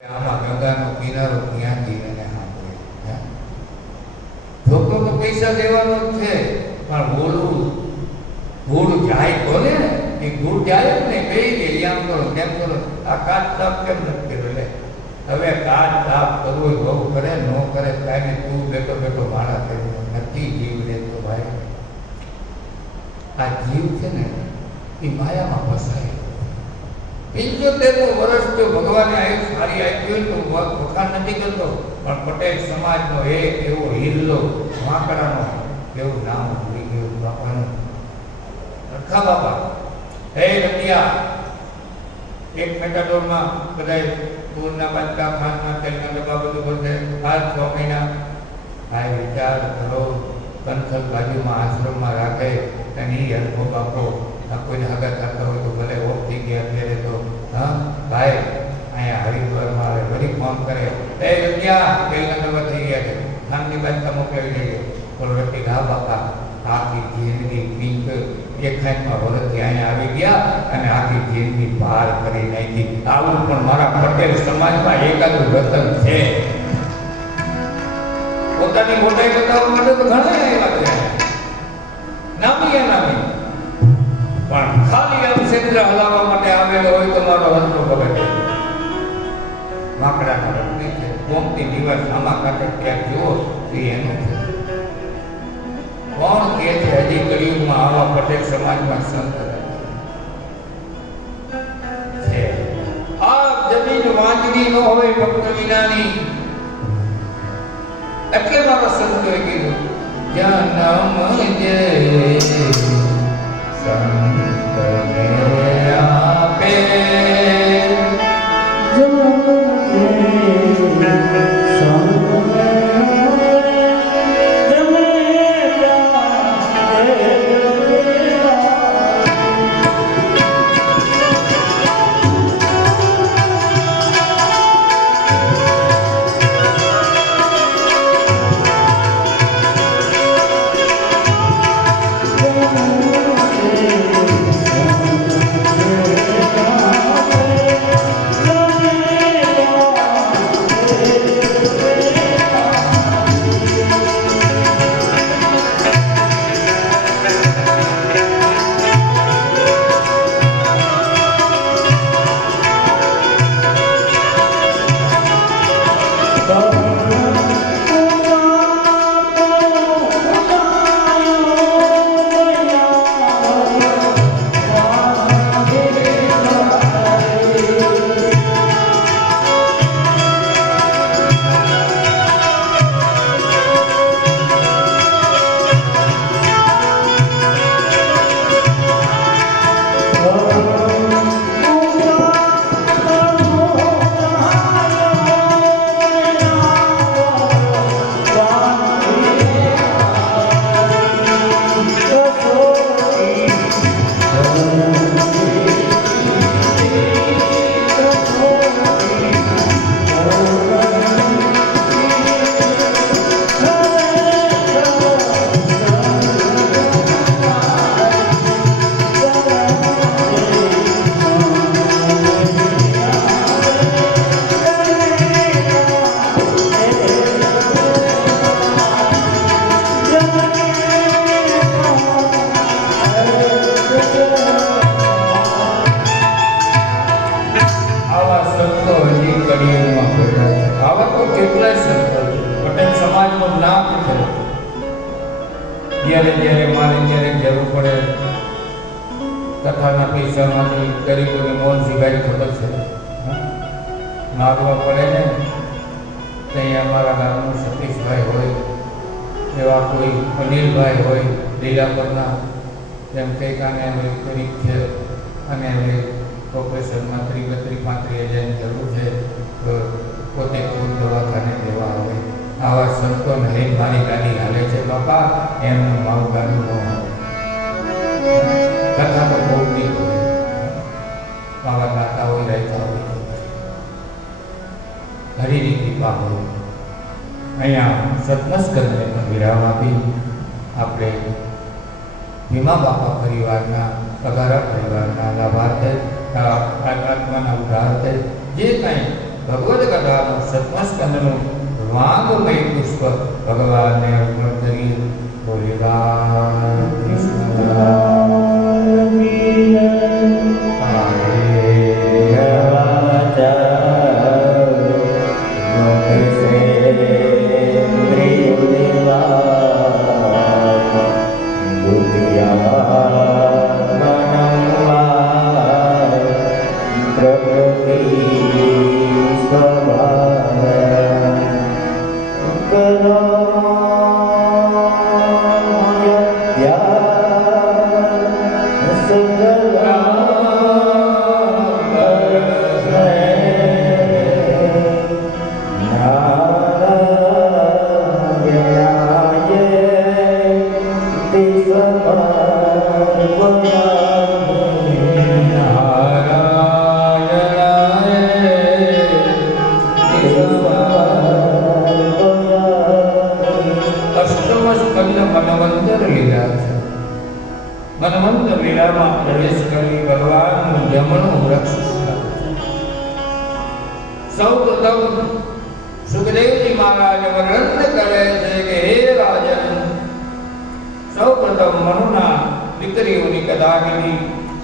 આમાં ગંગાનો કિનારો ત્યાંથી એને સાંભળે. ધોકો તો પૈસા દેવાનો જ છે, પણ બોલવું ગુડ જાય તો ને એ ગુડ જાય જ ને કહી દે આમ કરો કેમ કરો, આ કાચ સાફ કેમ નથી કર્યો? લે હવે કાચ સાફ કરવું બહુ કરે ન કરે કાંઈ તું બેઠો બેઠો માળા કર્યો નથી જીવ રહેતો ભાઈ. આ જીવ છે ને એ માયામાં ફસાય. 75 વર્ષ જો ભગવાને આયુષ સારી આપ્યું તો વખાણ નથી કરતો, પણ પટેલ સમાજનો એક એવો હિલ્લો વાંકડાનો એવું નામ ભૂલી ગયું બાપાનું. રખા બાપા હે રતિયા એક મેટાડોરમાં બધા પૂરના બાદકા ખાંડના તેલના ડબ્બા બધું બધે 5-6 મહિના. ભાઈ વિચાર કરો, કંથલ બાજુમાં આશ્રમમાં રાખે અને એ હરખો બાપો કોઈને હગા થતા હોય તો ભલે ઓફ થઈ ગયા અત્યારે તો હા ભાઈ અહીંયા હરિદ્વારમાં આવે વળી ફોન કરે એ રતિયા તેલના ડબ્બા થઈ ગયા છે ખાંડની બાદકા મોકલાવી દઈએ. બોલો રતિ હા બાપા આખી જિંદગી પીક એક ખાંડમાં વરસથી અહીંયા આવી ગયા અને આખી જિંદગી પાર કરી નાખી. આવું પણ મારા પટેલ સમાજમાં એકાદું વતન છે. પોતાની મોટાઈ બતાવવા માટે તો ઘણા એવા છે, નામી નામી, પણ ખાલી આમ ક્ષેત્ર હલાવવા માટે આવેલો હોય તો મારો હસ્તો બગડે. માકડાના રત્ની છે, કોમતી દિવસ આમાં કાઢે ક્યાંક જુઓ તો એનું છે. કોણ કે છે હજી કળિયુગમાં આવા પટેલ સમાજમાં સંત છે? આ જમીન વાંચની ન હોય ભક્ત વિનાની. એટલે મારા સંતોએ કીધું જન્મ જે સંતને આપે જરૂર પડે કથાના પૈસામાંથી ગરીબોને મોલ સિગારી ખબર છે મારવા પડે ને. ત્યાં અમારા ગામનું સતીશભાઈ હોય, એવા કોઈ અનિલભાઈ હોય લીલાપરના, જેમ કંઈક આને હવે ગરીબ છે અને હવે ઓપરેશનમાં 30-35,000 જરૂર છે તો પોતે કોઈ દવાખાને દેવા આવે. આવા સંતોને લઈને મારી ગાડી હાલે છે બાપા, એમનું મારું ગાડી ન હોય. કથા તો બહુ નહીં હોય, આવા ગાતા હોય રહેતા હોય, હરિની કૃપા હોય. અહીંયા સત્મસ્કંદને પણ વિરામ આપી આપણે ભીમા બાપા પરિવારના અગારા પરિવારના લાભાર્થે આત્માના ઉદ્ધારાર્થે જે કાંઈ ભગવદ કથાનું સત્મ સ્કંદનું વાંગમય પુષ્પ ભગવાનને અર્પણ કરી બોલીવા કૃષ્ણ મનવંતર લીલામાં પ્રવેશ કરી ભગવાનનું જમણું વૃક્ષ સૌ પ્રથમ સુખદેવજી મહારાજ વર્ણન કરે છે કે હે રાજન, સૌ પ્રથમ મનુના દીકરીઓની કથા કીધી,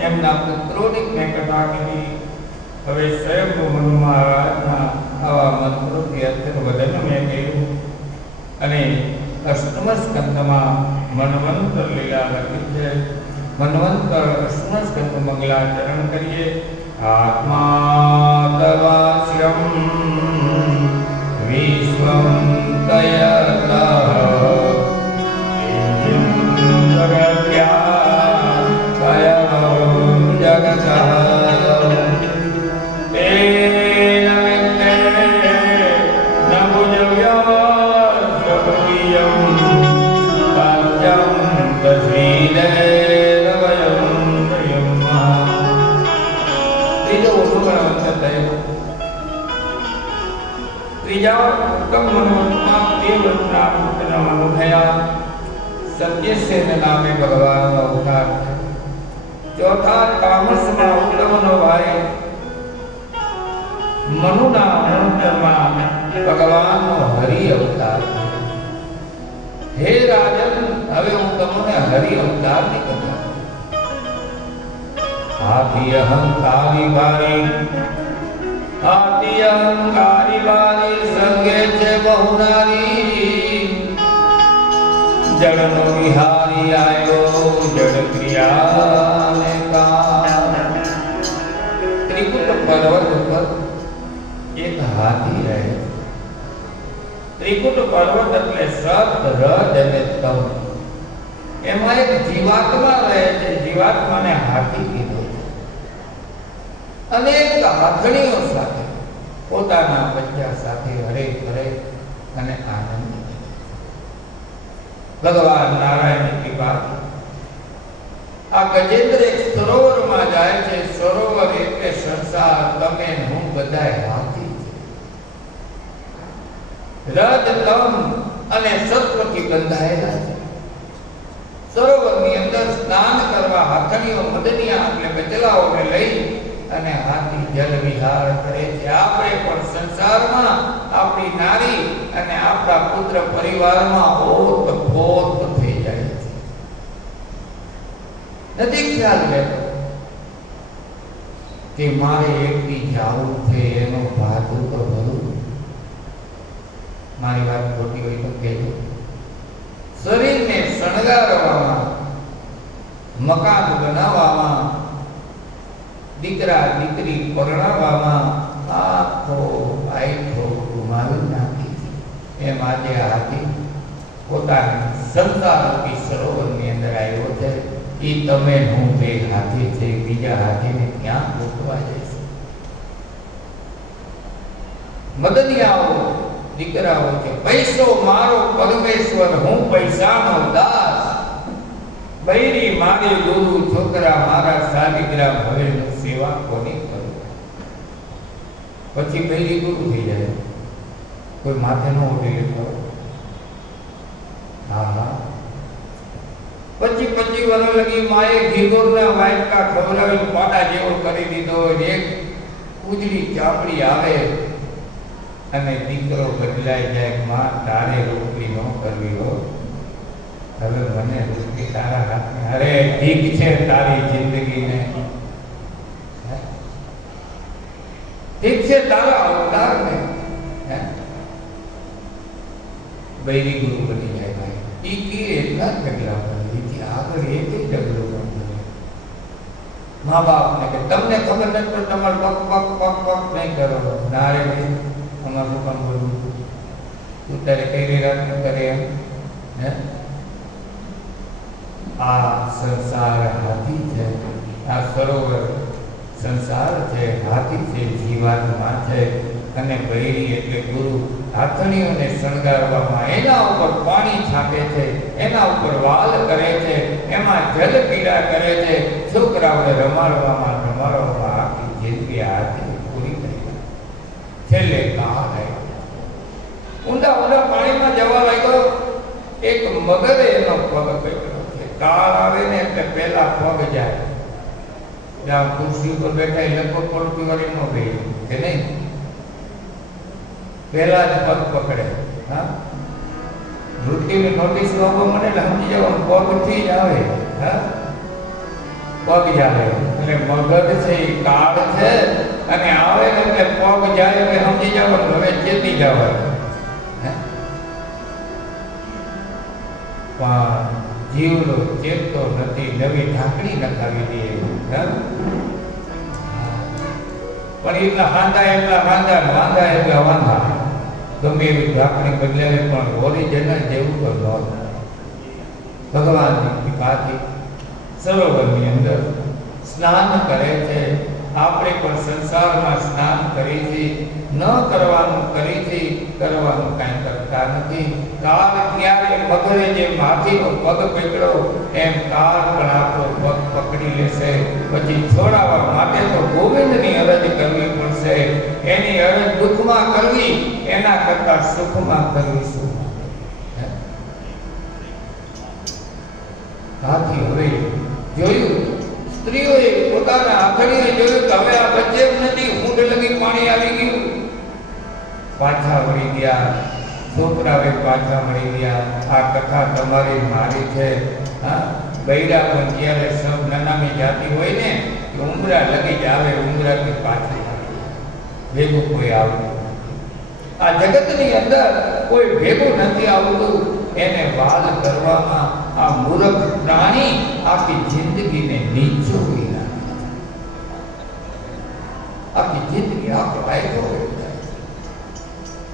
એમના પુત્રોની મેં કથા કીધી. હવે સ્વયંભૂ મનુ મહારાજના આવા મંત્રોથી અંતર્વદન મેં કહ્યું અને અષ્ટમ સ્કંદમાં મન્વંતર લીલા લખી છે. મન્વંતર અષ્ટમ સ્કંદ મંગલાચરણ કરીએ. આત્મા તવાસ્યમ વિશ્વમ તયતઃ જગત્યા કયમ જગતઃ ત્રીજા ઉત્તમ મન્વંતમાં દેવવ્રતના પુત્રના મનુ થયા. સત્યસેન નામે ભગવાનનો અવતાર થયો. ચોથા તામસમાં ઉત્તમનો ભાઈ મનુના અનંતરમાં ભગવાનનો હરિ અવતાર થયો. હે રાજન, હવે હું તમને હરિ અવતારની કથા. હાથી અહંકારી ભારી, હાથી અહંકારી ભારી સંગે છે બહુ નારી. જળનો વિહારી આયો જળ ક્રિયાને કા. ત્રિકુટ પર્વત ઉપર એક હાથી રહે. ત્રિકુટ પર્વત એટલે સત, રજ અને તમ. એમાં એક જીવાત્મા રહે છે. જીવાત્માને હાથી કીધો છે. અનેક હાથણીઓ સાથે પોતાના બચ્ચા સાથે હરે ફરે અને આનંદ. ભગવાન નારાયણની કૃપા આ ગજેન્દ્ર એક સરોવરમાં જાય છે. સરોવર એટલે સંસાર, તમે હું બધાય હાથી છે. રજ, તમ અને સત્વથી બંધાયેલા છે. સરોવરની અંદર સ્નાન કરવા હાથણીઓ મદનિયા એટલે બચલાઓને લઈ અને હાથી જલ વિહાર કરે છે. આપણે પણ સંસારમાં આપણી નારી અને આપણા પુત્ર પરિવારમાં ઓત-પોત થઈ જાય છે. નથી ખ્યાલ લેતો કે મારે એકથી જવું છે, એનો ભાતું તો ભરું. મારી વાત ખોટી હોય તો કહેજો. શરીરને શણગારવામાં, મકાન બનાવવામાં, દીકરા દીકરી પરણાવવામાં આખો આયખો ગુમાવી નાખી છે. એમ આજે હાથી પોતાના સંસારરૂપી સરોવરની અંદર આવ્યો છે. એ તમે હું બે હાથી છે, બીજા હાથીને ક્યાં ગોતવા જઈશું? મદનિયાઓ દીકરાઓ છે, પૈસો મારો પરમેશ્વર, હું પૈસાનો દાસ. બૈરી મારી ગુરુ, છોકરા મારા શાલિગ્રામ, હવે હું સેવા કોની કરું? પછી બૈરી ગુરુ થઈ જાય. કોઈ માથે ન ઉઠી લેતો. હા, પછી 25 વર્ષ લગી માએ ઘીગોરના વાટકા ખવડાવી પાટા જેવો કરી દીધો. એક ઉજળી ચામડી આવે અને દીકરો બદલાઈ જાય, માં તારે રોટલી ન કરવી હો, હવે મને રોટલી તારા હાથમાં, અરે ઠીક છે તારી જિંદગીને, ઠીક છે તારા અવતારને, બૈરી ગુરુ બની જાય ભાઈ. ઈ કે એટલા જ ડગલા પર, એથી આગળ એક ડગલો પણ મા બાપને કે તમને ખબર નથી પણ તમારે પગ પગ પગ પગ નહીં કરો, ના રે ભાઈ અમારું કામ બોલવું, તું તારે કઈ રાત ન કરે એમ. હે આ સંસાર હાથી છે, આ સરોવર સંસાર છે, હાથી છે, જીવાત્મા છે, અને બૈરી એટલે ગુરુ હાથણીઓને શણગારવામાં એના ઉપર પાણી છાંટે છે, એના ઉપર વાલ કરે છે, એમાં જલ પીડા કરે છે, છોકરાઓને રમાડવામાં આખી જિંદગી હાથી પૂરી થઈ. છેલ્લે કાળ આવ્યો, ઊંડા ઊંડા પાણીમાં જવા લાગ્યો, એક મગરે એનો પગ પકડ્યો છે. કાળ આવે ને એટલે પહેલા પગ જાય, જ્યાં ખુરશી ઉપર બેઠા એ લગભગ પડતી વાળી ન ગઈ કે નહીં, પહેલા જ પગ પકડે. હા, મૃત્યુની નોટિસ ન મળે એટલે સમજી જવાનું પગથી જ આવે. હા, પગ જાય એટલે મગજ છે એ કાળ છે, અને આવે ને એટલે પગ જાય એટલે સમજી જવાનું હવે ચેતી જવાનું. પણ જીવડો ચેતતો નથી, નવી ઢાંકણી નખાવી દે. પણ એટલા હાંધા વાંધા એટલા વાંધા, ગમે એવી ઢાંકણી બદલાવે પણ ઓરિજિનલ જેવું તો નહોતું. ભગવાનની કૃપાથી સરોવરની અંદર સ્નાન કરે છે. આપણે પણ સંસારમાં સ્નાન કરીથી ન કરવાનું કરીથી કરવાનું કાંઈ કરતા નથી. કાળ ત્યારે મગરે જે હાથીનો પગ પકડ્યો એમ કાળ પણ આપણો પગ પકડી લેશે. પછી છોડાવવા માટે તો ગોવિંદની અરજ કરવી પડશે. એની અરજ દુઃખમાં કરવી એના કરતા સુખમાં કરવી શું. હાથી હવે જોયું, સ્ત્રીઓએ પોતાના આંગળીએ જોયું કે હવે આ બચે એમ નથી, ઊંડ લગી પાણી આવી ગયું. પાછા વળી ગયા, છોકરાઓએ પાછા મળી ગયા. આ કથા તમારી મારી છે. હા, બૈરા પણ જ્યારે સૌ નનામી જાતિ હોય ને કે ઉમરા લગી જ આવે, ઉમરાથી પાછી ભેગું કોઈ આવતું નથી. આ જગતની અંદર કોઈ ભેગું નથી આવતું. એને વાલ કરવામાં આ મૂર્ખ પ્રાણી આખી જિંદગીને નીચો કરી નાખે. આખી જિંદગી આખો આયકો હોય જાય.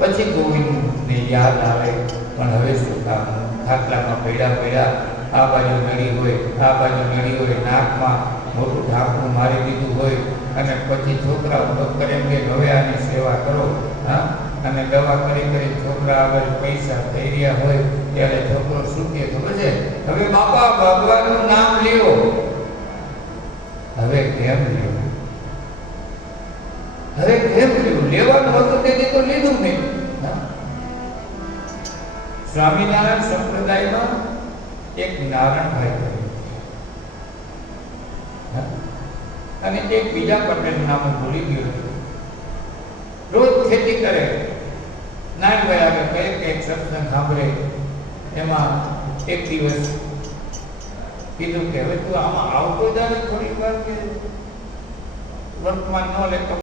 પછી ગોવિંદને યાદ આવે, પણ હવે શું કામ, ખાટલામાં પડ્યા આ બાજુ નળી હોય, આ બાજુ નળી હોય, નાકમાં મોટું ઢાંકણું મારી દીધું હોય, અને પછી છોકરાઓ ડોક્ટર એમ કે હવે આની સેવા કરો. હા, અને દવા કરી છોકરા આગળ પૈસા થઈ રહ્યા હોય ત્યારે છોકરો શું કે ખબર છે, હવે બાપા ભગવાનનું નામ લ્યો. હવે કેમ લેવું, હવે કેમ લેવું, લેવાનું હતું તેથી તો લીધું નહીં. સ્વામિનારાયણ સંપ્રદાયમાં એક નારાયણભાઈ કહ્યું, અને એક બીજા પટેલ નામ ભૂલી ગયો. રોજ ખેતી કરે. નાનભાઈ આગળ કહે કે એક સત્સંગ સાંભળે, એમાં એક દિવસ કીધું કે હવે તું આમાં આવતો જાય થોડીક વાર, કે વર્તમાન ન લેતો